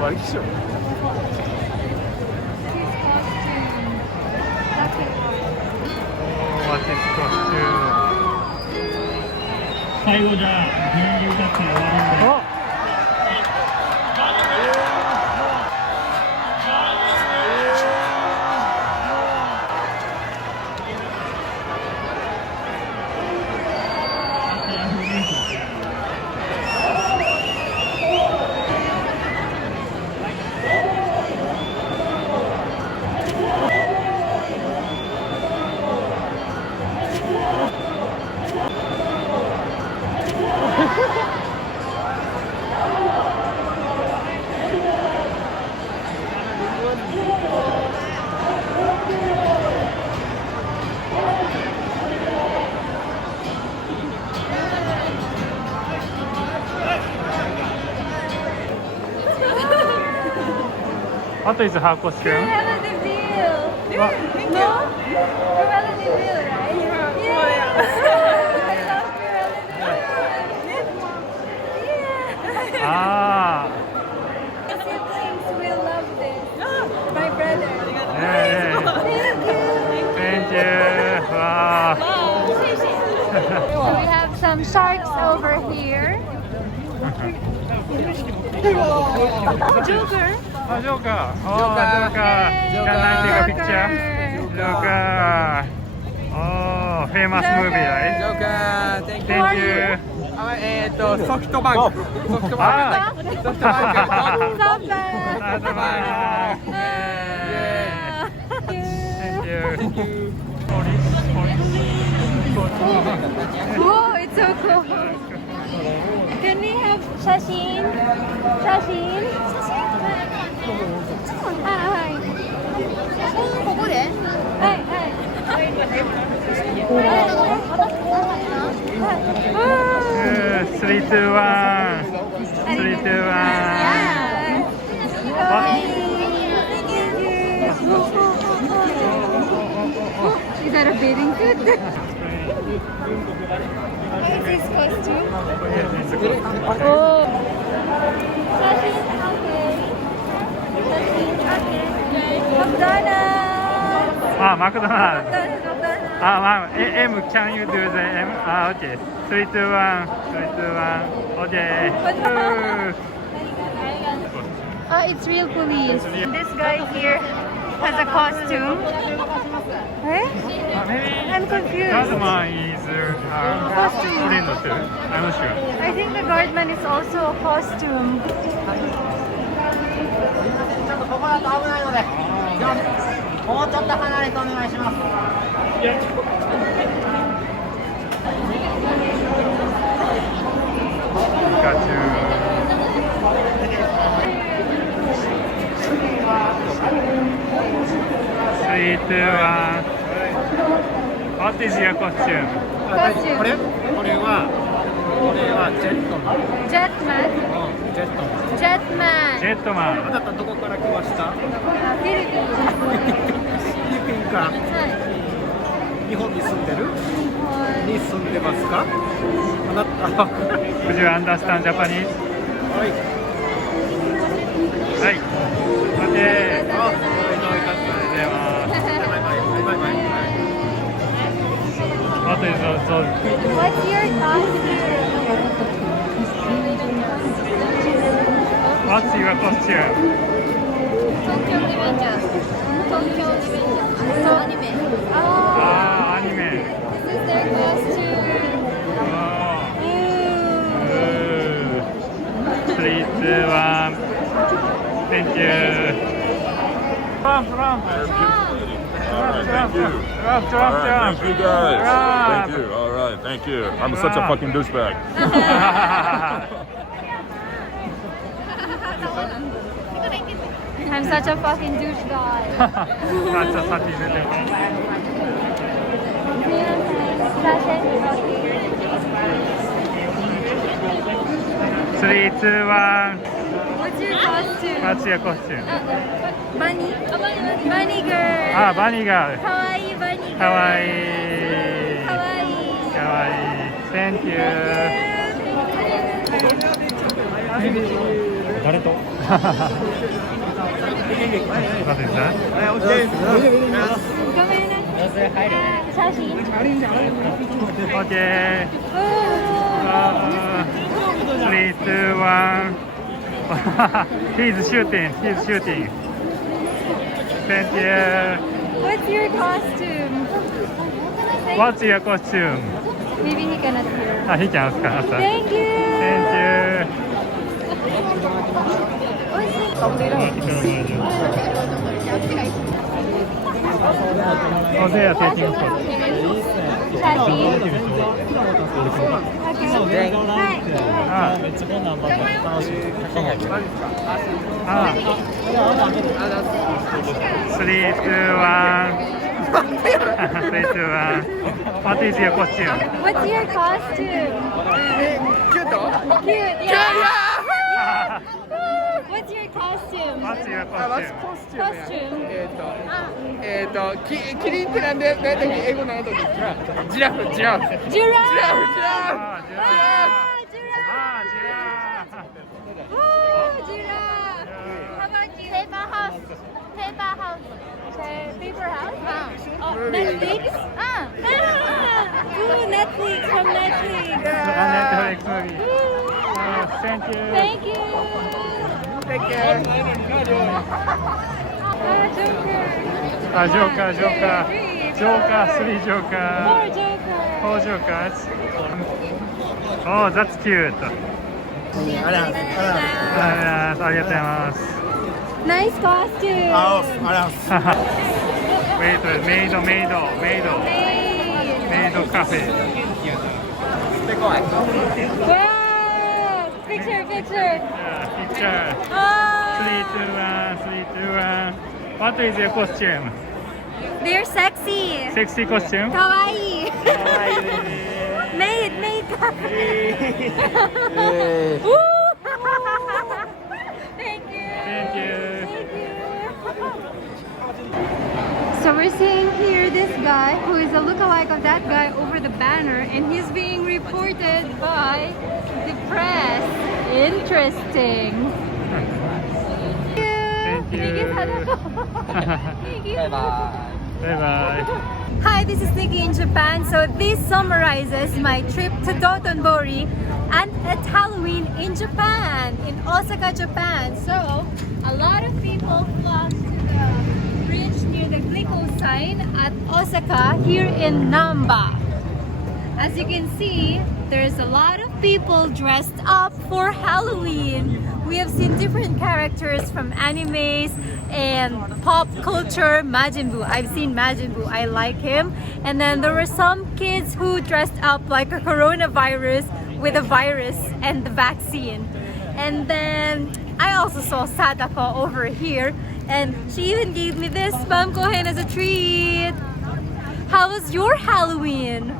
割りでしょ。最後じゃあ牛乳カップ終わるんで。What is her costume? Relative deal. What? No? Relative deal, right? Yeah. I love relative deal. Ah, My siblings will love this. My brother. yeah. Thank you. Thank you. Wow. We have some sharks over here. Joker. Oh, Joker. Oh, Joker. Can I take a picture? Joker. Oh, famous movie, right? Joker, thank you. Thank you. ソフトバンク。ソフトバンク。ソフトバンク。 Softball. Thank you. Whoa, it's so cool. Can we have 写真? 写真? はい。ここで? はいはい。3, 2, 1. 3, 2, 1. Is that a bathing suit? What is this costume? Oh. McDonald's. Ah, McDonald's. McDonald's. M, can you do the M? Okay. 3, 2, 1. 3, 2, 1. Okay. Oh, it's real police. This guy here has a costume. Eh? I'm confused. Guardman is friend too. I'm not sure. I think the guardman is also a costume. ここだと危ないので、もうちょっと離れてお願いします。ピカチュウ。3, 2, 1. What is your costume? Costume. これはジェットマン。 Jetman. ジェットマン。 Jetman. ジェットマあン。なたどこから来ました？フィリピン。フィリピンか。日本に住んでる？に住んでますか？あなた。Could you understand Japanese? はい。はい。OK。あ、よかった。バイバイバイバイ。What is those? What's your costume? What's your costume? Tokyo Revengers. Tokyo Revengers. So anime. Oh. Ah, anime. This is their costume. Oh. 3, 2, 1. Thank you. Trump. Thank you. Trump. Thank you guys. Trump. Thank you. All right. Thank you. I'm such a fucking douchebag. I'm such a fucking douche guy. That's a satisfaction. 3, 2, 1. What's your costume? What's your costume? Bunny? Bunny girl. Ah, bunny girl. Kawaii bunny girl. Kawaii. Kawaii. Thank you. Thank you. 誰と What is that? ごめんね。写真。 Okay. 3, 2, 1. He's shooting. Thank you. What's your costume? What's your costume? Maybe he cannot hear. He can ask. Thank you. Thank you. Oh, they are taking photos. 写真。Ah. めっちゃこんなんばっか楽しい。 Ah. 3, 2, 1. 3, 2, 1. What is your costume? What's your costume? Cute. Yeah. What's your costume? What's your costume? Costume. キリンってなんで英語なんだっけ？ジラフ。 Giraffe. Ah, giraffe. Ah, giraffe. Ah, giraffe. Oh, giraffe. How about you? Paper house. Paper house? Oh, Netflix? Ooh, Netflix from Netflix. Netflix movie. Thank you. Thank you. Take care. Joker. Joker. 3 Joker. 4 Joker. 4 Jokers. Oh, that's cute. ありがとうございます。 Nice costume. Wait, maid cafe. Wow. Picture. Picture. Oh. 3, 2, 1. What is your costume? They're sexy. Sexy costume? Kawaii. Made cafe. Woo. Thank you. So we're seeing here this guy who is a lookalike of that guy over the banner, and he's being reported by the press. Interesting. Thank you. Thank you. Bye-bye. Hi, this is Nikki in Japan. So this summarizes my trip to Dotonbori and at Halloween in Japan, in Osaka, Japan. So a lot of people flocked to the bridge near the Neko sign at Osaka here in Namba. As you can see, there's a lot of people dressed up for Halloween. We have seen different characters from animes and pop culture. Majin Buu. I've seen Majin Buu. I like him. And then there were some kids who dressed up like a coronavirus with a virus and the vaccine. And then I also saw Sadako over here, and she even gave me this Bam Kohen as a treat. How was your Halloween?